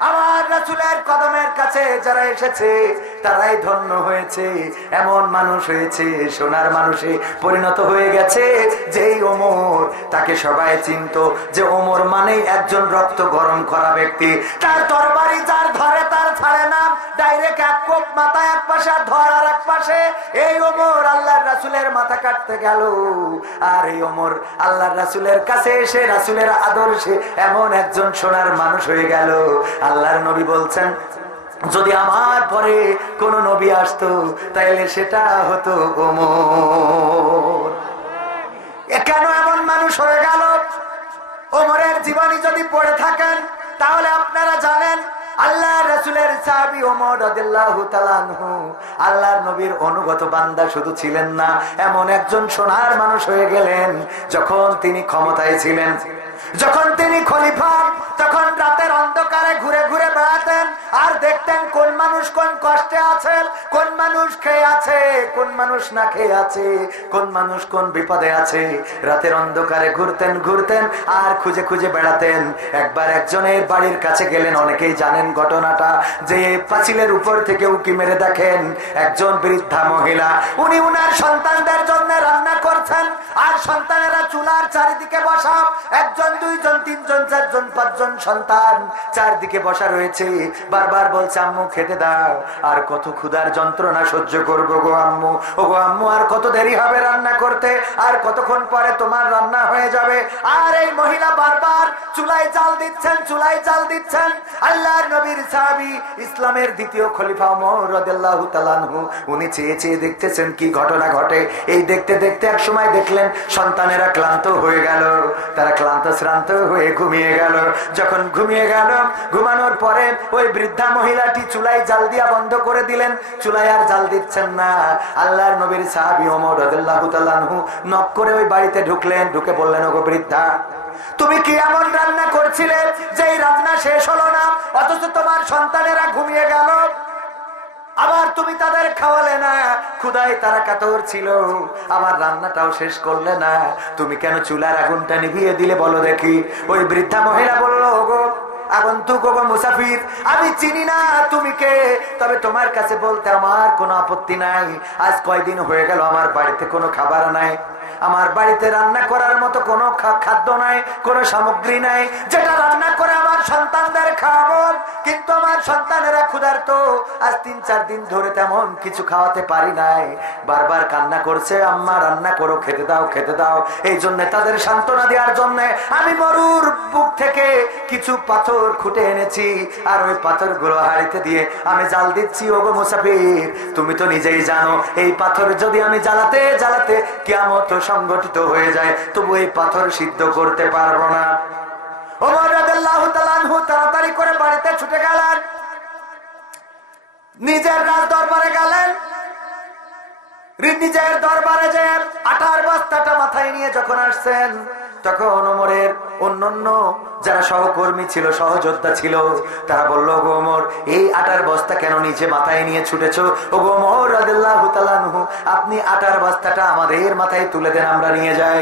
আমার রাসুলের কদমের কাছে যারা এসেছে, তারাই ধন্য হয়েছে। এমন মানুষ হয়েছে, সোনার মানুষে পরিণত হয়ে গেছে, যেই ওমর, তাকে সবাই চিনত। যে ওমর মানেই একজন রক্ত গরম করা ব্যক্তি। তার তরবারি যার ধরে তার ছাড়ে না। ডাইরেক্ট এক কোপ মাথা এক পাশে, আর ধর আর এক পাশে। এই ওমর আল্লাহর রাসুলের মাথা কাটতে গেল। আর এই ওমর আল্লাহর রাসুলের কাছে এসে, রাসুলের আদর্শে এমন একজন সোনার মানুষ হয়ে গেল। আল্লাহর নবী বলছেন, যদি আমার পরে কোন নবী আসতো, তাইলে সেটা হতো ওমর। কেন এমন মানুষ হয়ে গেল? ওমরের জীবনী যদি পড়ে থাকেন, তাহলে আপনারা জানেন রসুলের সাহাবি ওমর রাদিয়াল্লাহু তাআলা আল্লাহর নবীর অনুগত বান্দা শুধু ছিলেন না, এমন একজন সোনার মানুষ হয়ে গেলেন যখন তিনি ক্ষমতায় ছিলেন। যখন তিনি খলিফা, তখন রাতের অন্ধকারে ঘুরে ঘুরে বেড়াতেন। আর দেখতেন কোন মানুষ কোন কষ্টে আছে, কোন মানুষ খেয়ে আছে, কোন মানুষ না খেয়ে আছে, কোন মানুষ কোন বিপদে আছে। রাতের অন্ধকারে ঘুরতেন ঘুরতেন, আর খুঁজে খুঁজে বেড়াতেন। একবার একজনের বাড়ির কাছে গেলেন, অনেকেই জানেন ঘটনাটা। যে পাঁচিলের উপর থেকে উকি মেরে দেখেন একজন বৃদ্ধা মহিলা। উনি উনার সন্তানদের জন্য রান্না করছেন। আর সন্তানেরা চুলার চারিদিকে বসা। একজন দুইজন তিনজন চারজন পাঁচজন সন্তান চারদিকে বসা রয়েছে। বারবার বলছে, আম্মু, খেতে দাও। আর কত ক্ষুধার যন্ত্রণা সহ্য করব গো আম্মু। ও গো আম্মু, আর কত দেরি হবে রান্না করতে? আর কতক্ষণ পরে তোমার রান্না হয়ে যাবে? আর এই মহিলা বারবার চুলায় জাল দিচ্ছেন, চুলায় জাল দিচ্ছেন। আল্লাহর নবীর সাহাবি ইসলামের দ্বিতীয় খলিফা ওমর রাদিয়াল্লাহু তাআলা আনহু, উনি চেয়ে চেয়ে দেখতেছেন কি ঘটনা ঘটে। এই দেখতে দেখতে এক সময় দেখলেন, সন্তানেরা ক্লান্ত হয়ে গেল। তারা ক্লান্ত শ্রান্ত হয়ে ঘুমিয়ে গেল। যখন ঘুমিয়ে গেল, ঘুমানোর পরে ওই বৃদ্ধা মহিলাটি চুলাই জাল দিয়া বন্ধ করে দিলেন। চুলাই আর জাল দিচ্ছেন না। আল্লাহর নবীর সাহাবি ওমর তাআলা নক করে ওই বাড়িতে ঢুকলেন, ঢুকে বললেন, ওগো বৃদ্ধা, তুমি কি এমন রান্না করছিলে? যে রান্না শেষ হলো না, অথচ তোমার সন্তানেরা ঘুমিয়ে গেল? আবার তুমি তাদের খাওয়ালে না। খুদাই তারা কাতর ছিল। আবার রান্নাটাও শেষ করলে না। তুমি কেন চুলার আগুনটা নিভিয়ে দিলে বলো দেখি। ওই বৃদ্ধা মহিলা বলল গো আগন্তুক মুসাফির, আমি চিনি না তুমি কে। তবে তোমার কাছে বলতে আমার কোনো আপত্তি নাই। আজ কয়দিন হয়ে গেল আমার বাড়িতে কোনো খাবার নাই। আমার বাড়িতে রান্না করার মতো কোনো খাদ্য নাই, কোনো সামগ্রী নাই। যেটা রান্না করে আমার সন্তানদের খাওয়াবো, কিন্তু আমার সন্তানেরা ক্ষুধার্ত। আজ তিন, চার দিন ধরে তেমন কিছু খাওয়াতে পারি নাই। বারবার কান্না করছে, আম্মা, রান্না করো, খেতে দাও খেতে দাও। এই জন্য তাদের সান্ত্বনা দেওয়ার জন্য আমি মরুর বুক থেকে কিছু পাথর খুঁটে এনেছি। আর ওই পাথরগুলো হাড়িতে দিয়ে আমি জাল দিচ্ছি, ওগো মুসাফির, তুমি তো নিজেই জানো, এই পাথর যদি আমি জ্বালাতে জ্বালাতে কেমন সংগঠিত হয়ে যায়, তবু এই পাথর সিদ্ধ করতে পারব না। তাড়াতাড়ি করে বাড়িতে ছুটে গেলেন। নিজের রাজ দরবারে গেলেন। নিজের দরবারে যে আটার বস্তাটা মাথায় নিয়ে যখন আসছেন, তখন ওমরের অন্যান্য যারা সহকর্মী ছিল, সহযোদ্ধা ছিল, তারা বলল গো ওমর, এই আটার বস্তা কেন নিচে মাথায় নিয়ে ছুটেছো? ও গো ওমর রাদিয়াল্লাহু আপনি আটার বস্তাটা আমাদের মাথায় তুলে দেন, আমরা নিয়ে যাই।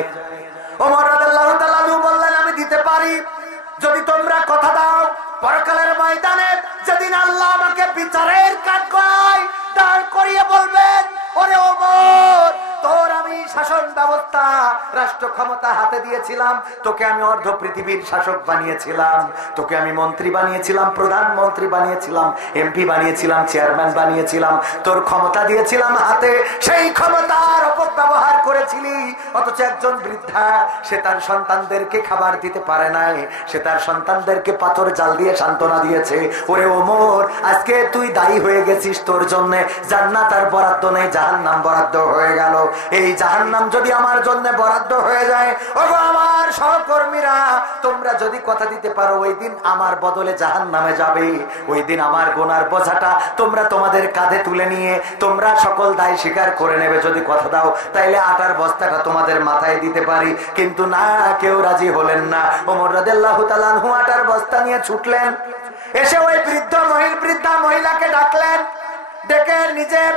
ওমর রাদিয়াল্লাহু বললেন, আমি দিতে পারি। যদি তোমরা কথা দাও, পরকালের ময়দানে যেদিন আল্লাহ আমাকে বিচারের কাজ করায় দাঁড় করিয়ে বলবেন, ওরে ওমর তোর আমি শাসন ব্যবস্থা রাষ্ট্র ক্ষমতা হাতে দিয়েছিলাম, তোকে আমি অর্ধ পৃথিবীর শাসক বানিয়েছিলাম, তোকে আমি মন্ত্রী বানিয়েছিলাম, প্রধানমন্ত্রী বানিয়েছিলাম, এমপি বানিয়েছিলাম, চেয়ারম্যান বানিয়েছিলাম, তোর ক্ষমতা দিয়েছিলাম হাতে, সেই ক্ষমতার অপব্যবহার করেছিলি, অথচ একজন বৃদ্ধা, সে তার সন্তানদেরকে খাবার দিতে পারে নাই, সে তার সন্তানদেরকে পাথর জাল দিয়ে সান্ত্বনা দিয়েছে, ওরে ওমর, আজকে তুই দায়ী হয়ে গেছিস তোর জন্য, জান্নাত আর বরাদ্দ নেই, জাহান্নাম বরাদ্দ হয়ে গেল, এই জাহান্নাম যদি আমার জন্য বরাদ্দ হয়ে যায় আমার সহকর্মীরা, তোমরা যদি কথা দিতে পারো, ওই দিন আমার বদলে যাবে। ওই দিন আমার গোনার বোঝাটা তোমরা তোমাদের কাঁধে তুলে নিয়ে, তোমরা সকল দায় স্বীকার করে নেবে। যদি কথা দাও, তাইলে আটার বস্তাটা তোমাদের মাথায় দিতে পারি। কিন্তু না, কেউ রাজি হলেন না। ওমর আনহু আটার বস্তা নিয়ে ছুটলেন। এসে ওই বৃদ্ধ মহিল, বৃদ্ধা মহিলাকে ডাকলেন। ডেকে নিজের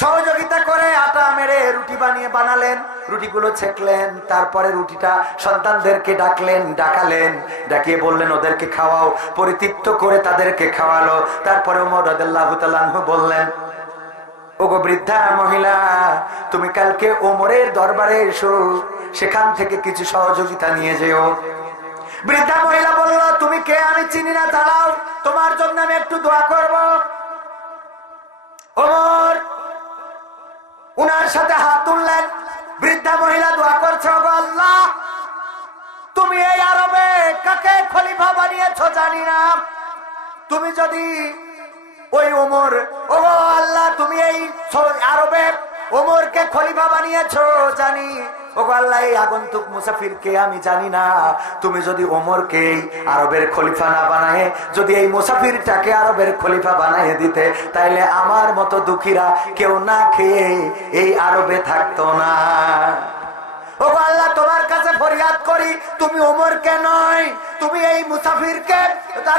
সহযোগিতা করে আটা মেরে রুটি বানিয়ে বানালেন, রুটিগুলো ছেকলেন, তারপরে রুটিটা সন্তানদেরকে ডাকলেন, ডাকালেন, ডাকিয়ে বললেন, ওদেরকে খাওয়াও। পরিতৃপ্ত করে তাদেরকে খাওয়ালো। তারপরে ওমর রাদিয়াল্লাহু বললেন, ওগো বৃদ্ধা মহিলা, তুমি কালকে ওমরের দরবারে এসো, সেখান থেকে কিছু সহযোগিতা নিয়ে যেও। বৃদ্ধা মহিলা বলল, তুমি কে? আমি চিনি না, দাঁড়াও, তোমার জন্য আমি একটু দোয়া করব। ওমর উনার সাথে হাত তুললেন। বৃদ্ধা মহিলা দোয়া করছে আল্লাহ, তুমি এই আরবে কাকে খলিফা বানিয়েছ জানি না। তুমি যদি ওই ওমর ও আল্লাহ, তুমি এই আরবে ওমরকে খলিফা বানিয়েছ জানি আরবের খলিফা না যদি এই মুসাফিরটাকে আরবের খলিফা দিতে আমার মতো দুঃখীরা কেউ না খেয়ে এই আরবে থাকতো না। ও আল্লাহ, তোমার ফরিয়াদ করি, তুমি ওমরকে নয়, তুমি এই মুসাফিরকে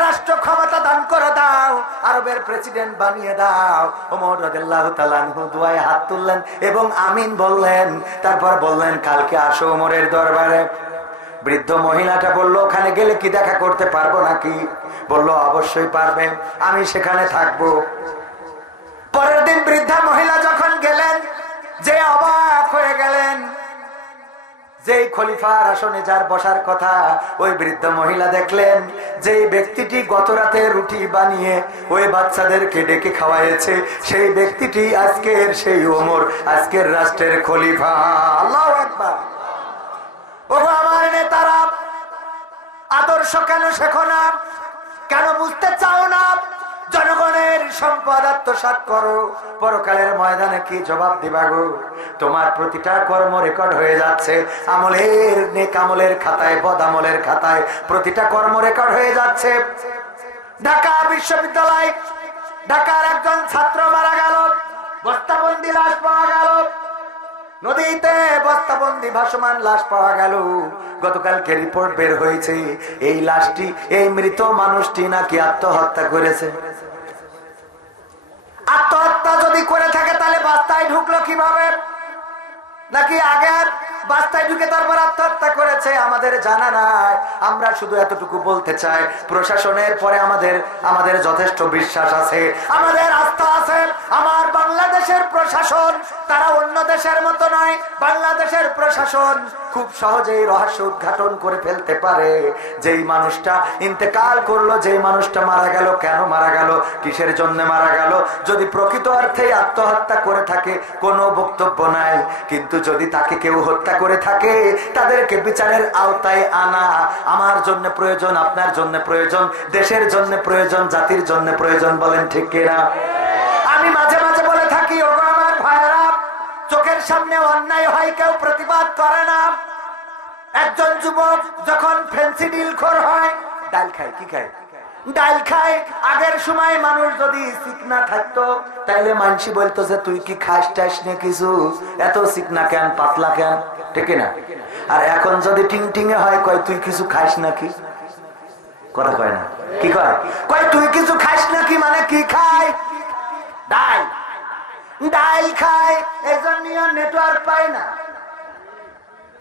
রাষ্ট্র ক্ষমতা দান করে দাও, আরবের প্রেসিডেন্ট বানিয়ে দাও। ওমর রাদিয়াল্লাহু তাআলা দুয়ায় হাত তুললেন এবং আমিন বললেন। তারপর বললেন, কালকে আসো ওমরের দরবারে। বৃদ্ধ মহিলাটা বলল, ওখানে গেলে কি দেখা করতে পারব নাকি? বলল, অবশ্যই পারবে, আমি সেখানে থাকব। পরের দিন বৃদ্ধা মহিলা যখন গেলেন, যে অবাক হয়ে গেলেন যেই খলিফার আসনে যার বসার কথা, ওই বৃদ্ধ মহিলা দেখলেন যে ব্যক্তিটি গত রাতে রুটি বানিয়ে ওই বাচ্চাদেরকে ডেকে খাওয়াইছে, সেই ব্যক্তিটি আজকের সেই ওমর, আজকের রাষ্ট্রের খলিফা। আল্লাহ একবার ও আমার নেতারা, আদর্শ কেন শেখো না? কেন বুঝতে চাও না? জনগণের সম্পদ আত্মসাত করো। পরকালের ময়দানে কি জবাব দিবা গো? তোমার প্রতিটা কর্ম রেকর্ড হয়ে যাচ্ছে। আমলের নেক আমলের খাতায়, বদ আমলের খাতায় প্রতিটা কর্ম রেকর্ড হয়ে যাচ্ছে। ঢাকা বিশ্ববিদ্যালয়, ঢাকার একজন ছাত্র মারা গেল। বস্তাবন্দি লাশ পাওয়া গেল। নদীতে বস্তাবন্দি ভাসমান লাশ পাওয়া গেল। গতকালকে রিপোর্ট বের হয়েছে, এই লাশটি, এই মৃত মানুষটি নাকি আত্মহত্যা করেছে। আত্মহত্যা যদি করে থাকে, তাহলে বাস্তায় ঢুকলো কীভাবে? নাকি আগে বাস্তায় ঢুকে তারপর আত্মহত্যা করেছে, আমাদের জানা নাই। আমরা শুধু এতটুকু বলতে চাই, প্রশাসনের পরে আমাদের আমাদের যথেষ্ট বিশ্বাস আছে। আমাদের আস্থা আছে, আমার বাংলাদেশের প্রশাসন, তারা অন্য দেশের মতো নয়, বাংলাদেশের প্রশাসন খুব সহজেই রহস্য উদ্ঘাটন করে ফেলতে পারে। যেই মানুষটা ইন্তেকাল করল, যেই মানুষটা মারা গেল, কেন মারা গেল, কিসের জন্য মারা গেল, যদি প্রকৃত অর্থে আত্মহত্যা করে থাকে, কোনো বক্তব্য নাই। কিন্তু যদি তাকে কেউ হত্যা করে থাকে, তাদেরকে বিচারের আওতায় আনা। আমার জন্য প্রয়োজন, আপনার জন্য প্রয়োজন, দেশের জন্য প্রয়োজন, জাতির জন্য প্রয়োজন, বলেন ঠিক কিনা? আমি মাঝে মাঝে বলে থাকি, ওগো আমার ভাইয়েরা, চোখের সামনে অন্যায় হয়, কেউ প্রতিবাদ করে না। একজন যুবক যখন ফেন্সি ডিল খোর হয়, ডাল খায়, কি খায়? ডাল খায়। আগের সময় মানুষ যদি সিকনা থাকতো, তাইলে মানসি বলতো যে, তুই কি খাস টাস নে কিছু? এত সিকনা কেন, পাতলা কেন? ঠিক না আর এখন যদি টিং টিঙে হয়, কয়, তুই কিছু খাস নাকি? কথা কয় না। কি কয়? কয়, তুই কিছু খাস নাকি? মানে কি খায় ডাল। ডাল খায় এই জন্য নেটওয়ার্ক না।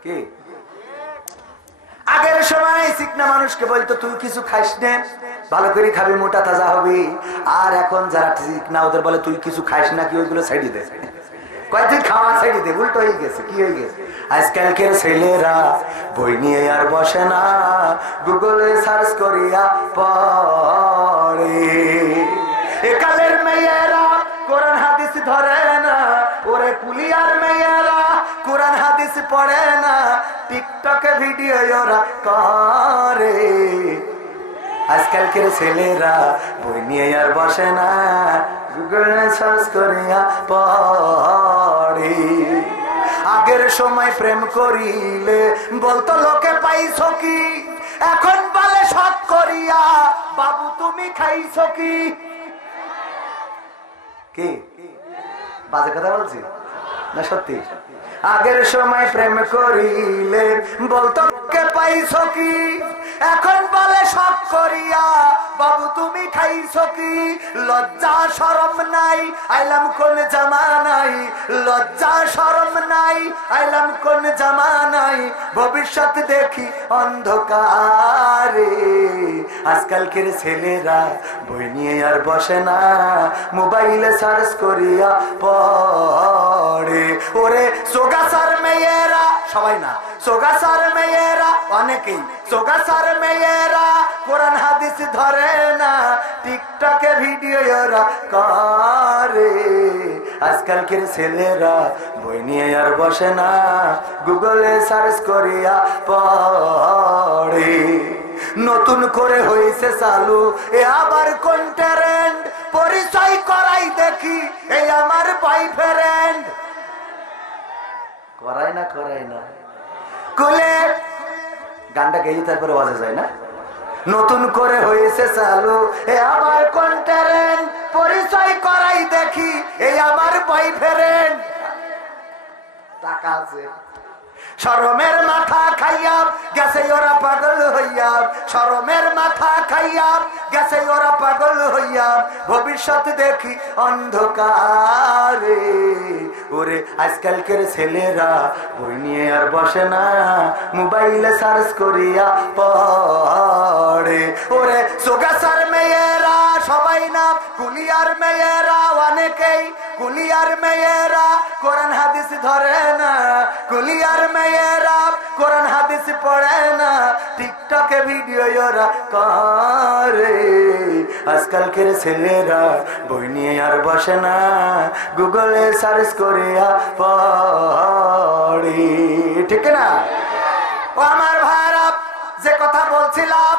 কি? আগের সময় চিকনা মানুষকে বলতো, তুই কিছু খাইস নে, ভালো করে খাবি, মোটা তাজা হবি। আর এখন যারা চিকনা ওদের বলে, তুই কিছু খাইস না কি ওইগুলো সাইডে দে কয়েকদিন খাওয়া সাইডে দে, উল্টো হয়ে গেছে, কি হয়ে গেছে? আজকালকের ছেলেরা বই নিয়ে আর বসে না গুগলে সার্চ করিয়া পড়ে। একালের মেয়েরা কোরআন, হাদিস ধরে না, ওরে কুলিয়ার মেয়েরা কোরআন, হাদিস পড়ে না টিকটকে ভিডিও ওরা করে। আজকালকের ছেলেরা বই নিয়ে আর বসে না। গুগলে সার্চ করিয়া আগের সময় প্রেম করিলে বলতো, লোকে পাইছ কি? এখন বলে সব করিয়া। বাবু, তুমি খাইছ কি? কি? বাজে কথা বলছি? না, সত্যি? আগের সময় প্রেম করিলে বলতো, লোকে পাইছ কি? এখন বলে সব করিয়া, বাবু, তুমি খাইছ কি? লজ্জা সরম নাই। আইলাম কোন জামানাই লজ্জা সরম নাই। আইলাম কোন জামানাই ভবিষ্যৎ দেখি অন্ধকারে। আজকালকের ছেলেরা বই নিয়ে আর বসে না। মোবাইলে সার্চ করিয়া পড়ে। ওরে, সোগাসার মেয়েরা, সবাই না, সোগাসার মেয়েরা, অনেকেই সোগাসার মেয়েরা, কোরআন হাদিস ধরে না, টিকটকে ভিডিও ওরা করে। আজকালকের ছেলেরা বই নিয়ে আর বসে না, গুগলে সার্চ করিয়া পড়ে। নতুন করে হয়েছে চালু, এ আবার কোন ট্যারেন্ট? পরিচয় করাই দেখি, এই আমার বয়ফ্রেন্ড করাই না করাই না। কুলে গানটা গেয়ে তারপরে বাজা যায় না? নতুন করে হয়েছে চালু। এ আমার কন্টারেন পরিচয় করাই দেখি। এই আমার বয়ফ্রেন্ড টাকা আছে। সরমের মাথা খাইয়া গেছে ওরা পাগল হইয়া। সরমের মাথা খাইয়া গেছে ওরা পাগল হইয়া। ভবিষ্যৎ দেখি অন্ধকারে। ওরে, আজকালকের ছেলেরা বই নিয়ে আর বসে না, মোবাইলে সার্চ করিয়া পড়ে। ওরে, সোগাসার মেয়েরা, সবাই না, কুলিয়ার মেয়েরা, অনেকেই কুলিয়ার মেয়েরা, কোরআন হাদিস ধরে না। কুলিয়ার মেয়েরা, কোরআন হাদিস পড়ে না টিকটকে ভিডিও ওরা করে। আজকালকের ছেলেরা বই নিয়ে আর বসে না গুগলে সার্চ করিয়া পড়ে। ঠিক না? ও আমার ভাইরা, যে কথা বলছিলাম